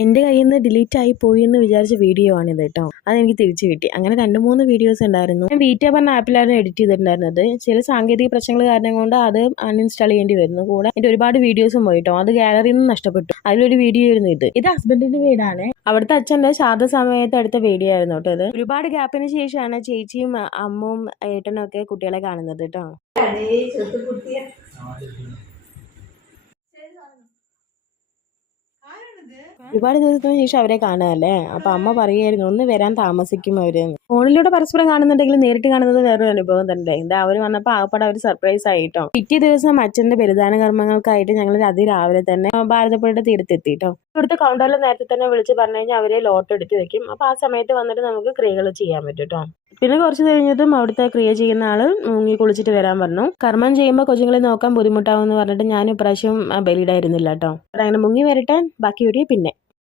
എൻ്റെ കയ്യിൽ നിന്ന് ഡിലീറ്റ് ആയി പോയി എന്ന് വിചാരിച്ച വീഡിയോ ആണിത് കേട്ടോ. അതെനിക്ക് തിരിച്ചു കിട്ടി. അങ്ങനെ 2-3 വീഡിയോസ് ഉണ്ടായിരുന്നു. ഞാൻ വീഡിയോ പറഞ്ഞ ആപ്പിലായിരുന്നു എഡിറ്റ് ചെയ്തിട്ടുണ്ടായിരുന്നത്. ചില സാങ്കേതിക പ്രശ്നങ്ങൾ കാരണം കൊണ്ട് അത് അൺഇൻസ്റ്റാൾ ചെയ്യേണ്ടി വരുന്നു. കൂടെ എൻ്റെ ഒരുപാട് വീഡിയോസും പോയിട്ടോ. അത് ഗാലറിയിൽ നിന്ന് നഷ്ടപ്പെട്ടു. അതിലൊരു വീഡിയോ ആയിരുന്നു ഇത്. ഇത് ഹസ്ബൻഡിന്റെ വീടാണ്. അവിടുത്തെ അച്ഛൻ്റെ ശ്രാദ്ധ സമയത്ത് എടുത്ത വീഡിയോ ആയിരുന്നു കേട്ടോ ഇത്. ഒരുപാട് ഗ്യാപ്പിന് ശേഷമാണ് ചേച്ചിയും അമ്മും ഏട്ടനും ഒക്കെ കുട്ടികളെ കാണുന്നത് കേട്ടോ. ഒരുപാട് ദിവസത്തിന് ശേഷം അവരെ കാണാല്ലേ. അപ്പൊ അമ്മ പറയായിരുന്നു ഒന്ന് വരാൻ താമസിക്കും അവര്. ഫോണിലൂടെ പരസ്പരം കാണുന്നുണ്ടെങ്കിൽ നേരിട്ട് കാണുന്നത് വേറൊരു അനുഭവം തന്നെ. എന്താ അവര് വന്നപ്പോ ആകപ്പാടെ ഒരു സർപ്രൈസ് ആയിട്ടോ. പിറ്റേ ദിവസം അച്ഛന്റെ ബലിദാന കർമ്മങ്ങൾക്കായിട്ട് ഞങ്ങൾ അതിരാവിലെ തന്നെ ഭാരതപ്പുഴയുടെ തീരത്തെത്തിട്ടോ. ഇവിടുത്തെ കൗണ്ടറിൽ നേരത്തെ തന്നെ വിളിച്ച് പറഞ്ഞു കഴിഞ്ഞാൽ അവര് ലോട്ട് എടുത്ത് വെക്കും. അപ്പൊ ആ സമയത്ത് വന്നിട്ട് നമുക്ക് ക്രിയകൾ ചെയ്യാൻ പറ്റും കേട്ടോ. പിന്നെ കുറച്ച് കഴിഞ്ഞതും അവിടുത്തെ ക്രിയ ചെയ്യുന്ന ആള് മുങ്ങി കുളിച്ചിട്ട് വരാൻ പറഞ്ഞു. കർമ്മം ചെയ്യുമ്പോൾ കൊച്ചുങ്ങളെ നോക്കാൻ ബുദ്ധിമുട്ടാവും എന്ന് പറഞ്ഞിട്ട് ഞാൻ ഇപ്രാവശ്യം ബലിയിടായിരുന്നില്ല കേട്ടോ. അങ്ങനെ മുങ്ങി വരട്ടെ, ബാക്കി വീഡിയോ പിന്നെ.